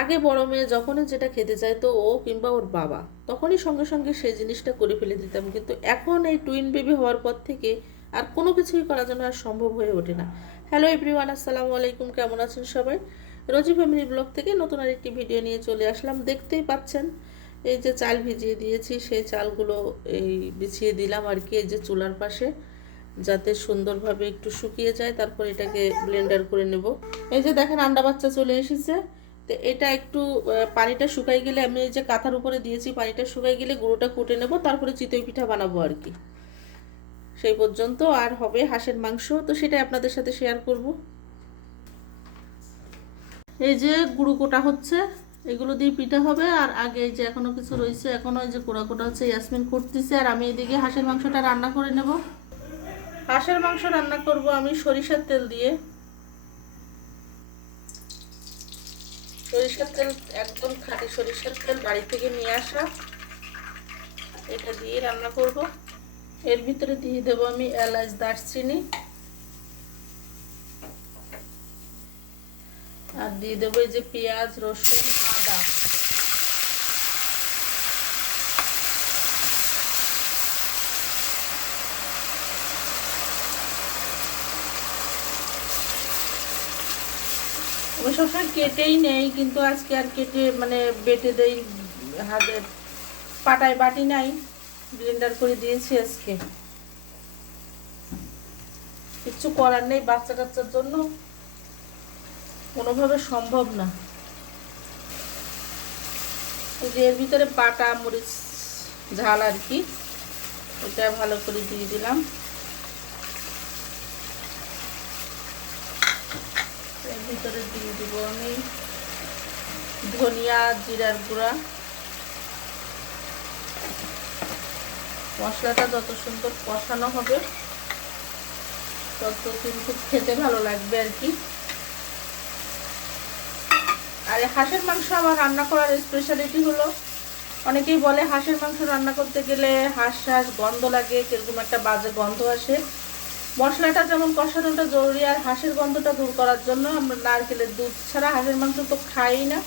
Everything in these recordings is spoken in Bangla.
আগে বড় মেয়ে যখনই যেটা খেতে চাইতো ও কিংবা ওর বাবা, তখনই সঙ্গে সঙ্গে সেই জিনিসটা করে ফেলে দিতাম। কিন্তু এখন এই টুইন বেবি হওয়ার পর থেকে আর কোনো কিছুই করার জন্য আর সম্ভব হয়ে ওঠে না। হ্যালো এভরিওয়ান আসসালামু আলাইকুম, কেমন আছেন সবাই? রোজি ফ্যামিলি ব্লগ থেকে নতুন আরেকটি ভিডিও নিয়ে চলে আসলাম। দেখতেই পাচ্ছেন, এই যে চাল ভিজিয়ে দিয়েছি, সেই চালগুলো এই বিছিয়ে দিলাম আর কি, এই যে চুলার পাশে, যাতে সুন্দরভাবে একটু শুকিয়ে যায়। তারপর এটাকে ব্লেন্ডার করে নেব। এই যে দেখেন আন্ডা বাচ্চা চলে এসেছে। তো এটা একটু পানিটা শুকাই গেলে আমি এই যে কাঁথার উপরে দিয়েছি, পানিটা শুকাই গেলে গুঁড়োটা কুটে নেব, তারপরে চিতই পিঠা বানাবো আর কি। সেই পর্যন্ত আর হবে হাঁসের মাংস, তো সেটাই আপনাদের সাথে শেয়ার করব। এই যে গুঁড়ো কোটা হচ্ছে, এগুলো দিয়ে পিঠা হবে, আর আগে এই যে এখনও কিছু রয়েছে, এখনও এই যে কোড়া কোটা হচ্ছে, ইয়াসমিন করতেছে আর আমি এদিকে হাঁসের মাংসটা রান্না করে নেব। হাঁসের মাংস রান্না করব আমি সরিষার তেল দিয়ে। সরিষার তেল একদম খাঁটি সরিষার তেল বাড়ি থেকে নিয়ে আসা। এটা দিয়ে রান্না করব। এর ভিতরে দিয়ে দেব আমি এলাচ, দারচিনি। আর দিয়ে দেবো এই যে পেঁয়াজ, রসুন, আদা। আমি সবসময় কেটেই নেই, কিন্তু আজকে আর কেটে মানে বেটে দেই, হাতে পাটায় বাটি নাই ব্লেন্ডার করে দিয়েছি আজকে। কিচ্ছু করার নেই বাচ্চা কাচ্চার জন্য, কোনোভাবে সম্ভব না। যে এর ভিতরে বাটা, মরিচ, ঝাল আর কি এটা ভালো করে দিয়ে দিলাম এর ভিতরে দিয়ে দিব আমি। ধনিয়া, জিরার গুঁড়া। মশলাটা যত সুন্দর কষানো হবে, তত কিন্তু খেতে ভালো লাগবে আর কি। আর হাঁসের মাংস আমার রান্না করার স্পেশালিটি হলো, অনেকেই বলে হাঁসের মাংস রান্না করতে গেলে হাঁস হাঁস গন্ধ লাগে, কীরকম একটা বাজে গন্ধ আসে। মশলাটা যেমন কষানোটা জরুরি আর হাঁসের গন্ধটা দূর করার জন্য আমরা নারকেলের দুধ ছাড়া হাঁসের মাংস তো খাই না।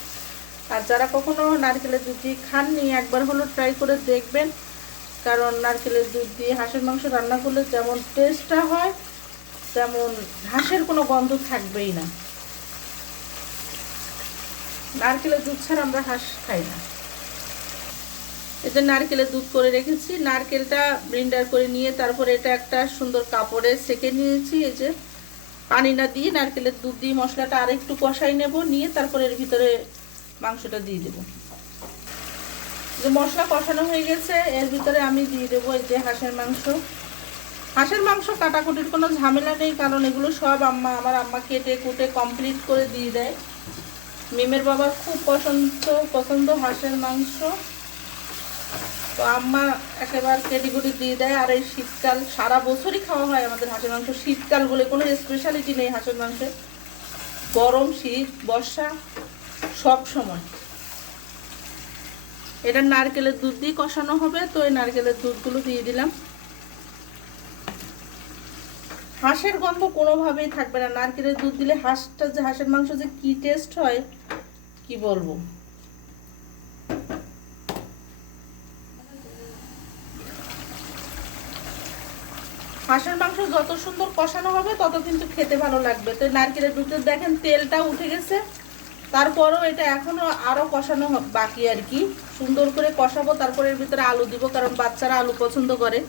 আর যারা কখনো নারকেলের দুধ দিয়ে খাননি, একবার হলো ট্রাই করে দেখবেন। কারণ নারকেলের দুধ দিয়ে হাঁসের মাংস রান্না করলে যেমন টেস্টটা হয়, তেমন হাঁসের কোনো গন্ধ থাকবেই না। নারকেলের দুধ ছাড়া আমরা হাঁস খাই না। এটা নারকেলের দুধ করে রেখেছি। নারকেলটা ব্লিন্ডার করে নিয়ে তারপরে এটা একটা সুন্দর কাপড়ে সেকে নিয়েছি। এই যে পানি না দিয়ে নারকেলের দুধ দিয়ে মশলাটা আর একটু কষাই নেব, নিয়ে তারপরে এর ভিতরে মাংসটা দিয়ে দেবো। যে মশলা কষানো হয়ে গেছে, এর ভিতরে আমি দিয়ে দেবো এই যে হাঁসের মাংস। হাঁসের মাংস কাটাকুটির কোনো ঝামেলা নেই, কারণ এগুলো সব আম্মা, আমার আম্মা কেটে কুটে কমপ্লিট করে দিয়ে দেয়। মিমের বাবার খুব পছন্দ পছন্দ হাঁসের মাংস। তো আম্মা একেবারে কুটি দিয়ে দেয় আর এই শীতকাল সারা বছরই খাওয়া হয় আমাদের হাঁসের মাংস। শীতকাল বলে কোনো স্পেশালিটি নেই হাঁসের মাংসের। গরম, শীত, বর্ষা, সব সময়। এটা নারকেলের দুধ দিয়ে কষানো হবে, তো এই নারকেলের দুধগুলো দিয়ে দিলাম। হাঁসের গন্ধ কোনোভাবেই থাকবে না। নারকেলের দুধ দিলে হাঁসটা যে, হাঁসের মাংস যে কি টেস্ট হয়, কি বলব? হাঁসের মাংস যত সুন্দর কষানো হবে, তত কিন্তু খেতে ভালো লাগবে। তো নারকেলের দুধের দেখেন, তেলটা উঠে গেছে। তারপরও এটা এখনও আরও কষানো বাকি আর কি। সুন্দর করে কষাবো, তারপরে এর ভিতরে আলু দিব, কারণ বাচ্চারা আলু পছন্দ করে।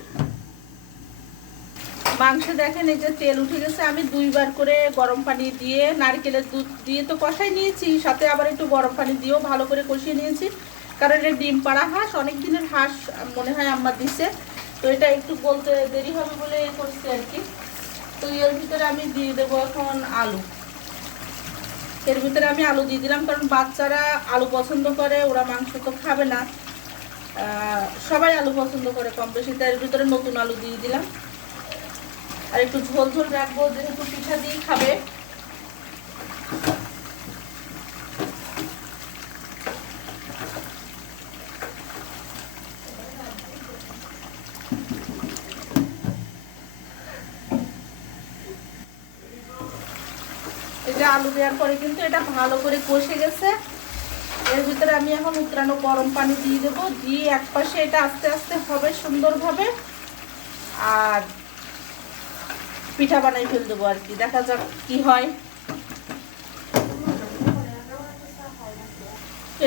মাংসে দেখেন, এই যে তেল উঠে গেছে। আমি দুইবার করে গরম পানি দিয়ে নারকেলের দুধ দিয়ে তো কষাই নিয়েছি, সাথে আবার একটু গরম পানি দিয়েও ভালো করে কষিয়ে নিয়েছি। কারণ এটা ডিম পাড়া হাঁস অনেক দিনের হাঁস মনে হয় আমার দিছে। তো এটা একটু বলতে দেরি হবে বলে করছি আর কি। তো এর ভিতরে আমি দিয়ে দেবো এখন আলু। এর ভিতরে আমি আলু দিয়ে দিলাম কারণ বাচ্চারা আলু পছন্দ করে, ওরা মাংস তো খাবে না। সবাই আলু পছন্দ করে কম বেশি এর ভিতরে নতুন আলু দিয়ে দিলাম। আর একটু ঝোল ঝোল রাখব, যেহেতু পিঠা দিয়ে খাবে। আলু দেওয়ার পরে কিন্তু এটা ভালো করে কষে গেছে। এর ভিতরে আমি এখন উতরানো গরম পানি দিয়ে দেবো। দিয়ে এক পাশে এটা আস্তে আস্তে হবে সুন্দরভাবে। আর পিঠা বানাই ফেল দেবো আর কি। দেখা যাক কি হয়।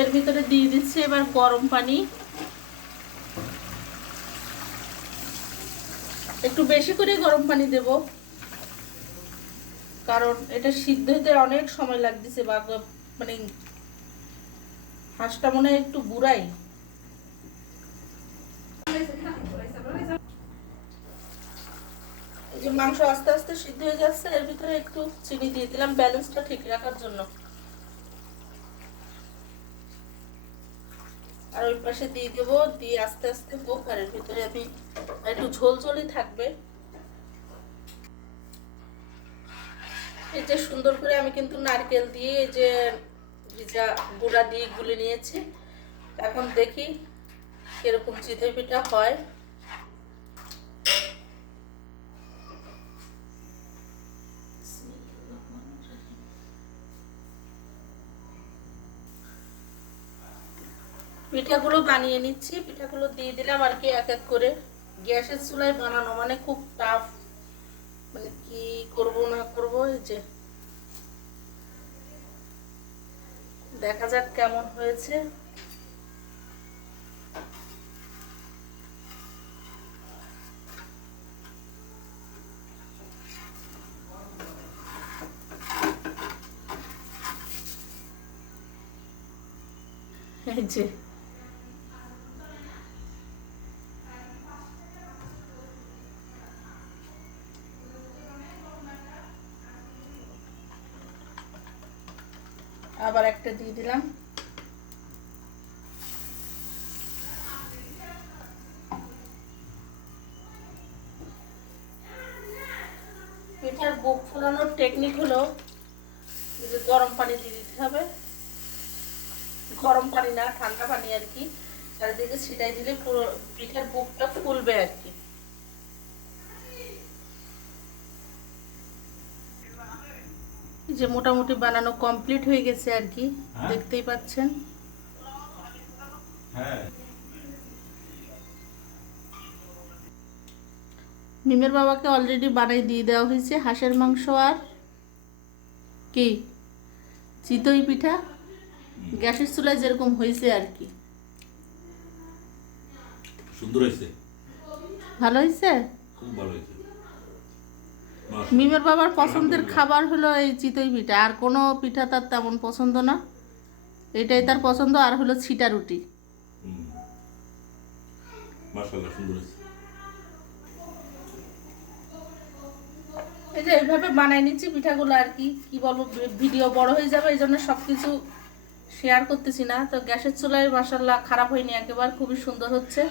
এর ভিতরে দিয়ে দিচ্ছি এবার গরম পানি। একটু বেশি করে গরম পানি দেব। কারণ এটা সিদ্ধ হতে অনেক সময় লাগতেছে বা মানে হাঁসটা মনে একটু বুড়াই। যে মাংস আস্তে আস্তে সিদ্ধ হয়ে যাচ্ছে, এর ভিতরে একটু চিনি দিয়ে দিলাম ব্যালেন্সটা ঠিক রাখার জন্য। আর ওই পাশে দিয়ে দেবো, দিয়ে আস্তে আস্তে এর ভিতরে আমি একটু ঝোল ঝোলই থাকবে। এই যে সুন্দর করে আমি কিন্তু নারকেল দিয়ে এই যে ভিজা গুঁড়া দিয়ে গুলে নিয়েছি। এখন দেখি কীরকম চিতই পিঠা হয়। পিঠাগুলো বানিয়ে নিচ্ছি। পিঠাগুলো দিয়ে দিলাম আর কি এক এক করে। গ্যাসের চুলায় বানানো মানে খুব টাফ মানে কি করব না করব এই যে দেখা যাক কেমন হয়েছে। এই যে আবার একটা দিয়ে দিলাম। পিঠার বুক ফোলানোর টেকনিক হলো যে গরম পানি দিয়ে দিতে হবে। গরম পানি না, ঠান্ডা পানি আর কি। চারিদিকে ছিটাই দিলে পুরো পিঠার বুকটা ফুলবে আর কি এই যে মোটামুটি বানানো কমপ্লিট হয়ে গেছে আর কি হ্যাঁ। দেখতেই পাচ্ছেন। হ্যাঁ। মিমের বাবাকে অলরেডি বানাই দিয়ে দেওয়া হয়েছে। হাঁসের মাংস আর কি? চিতই পিঠা। গ্যাসের চুলায় যেরকম হয়েছে আর কি। সুন্দর হয়েছে। ভালো হয়েছে? খুব ভালো হয়েছে। মিমের বাবার পছন্দের খাবার হলো এই চিতই পিঠা। আর কোনো পিঠা তার তেমন পছন্দ না। এটাই তার পছন্দ আর হলো ছিটা রুটি। এই যে এইভাবে বানাই নিচ্ছি পিঠাগুলো আর কি কি বলব ভিডিও বড় হয়ে যাবে এই জন্য সব কিছু শেয়ার করতেছি না। তো গ্যাসের চুলায় মাসাল্লাহ খারাপ হয়নি একেবারে খুবই সুন্দর হচ্ছে।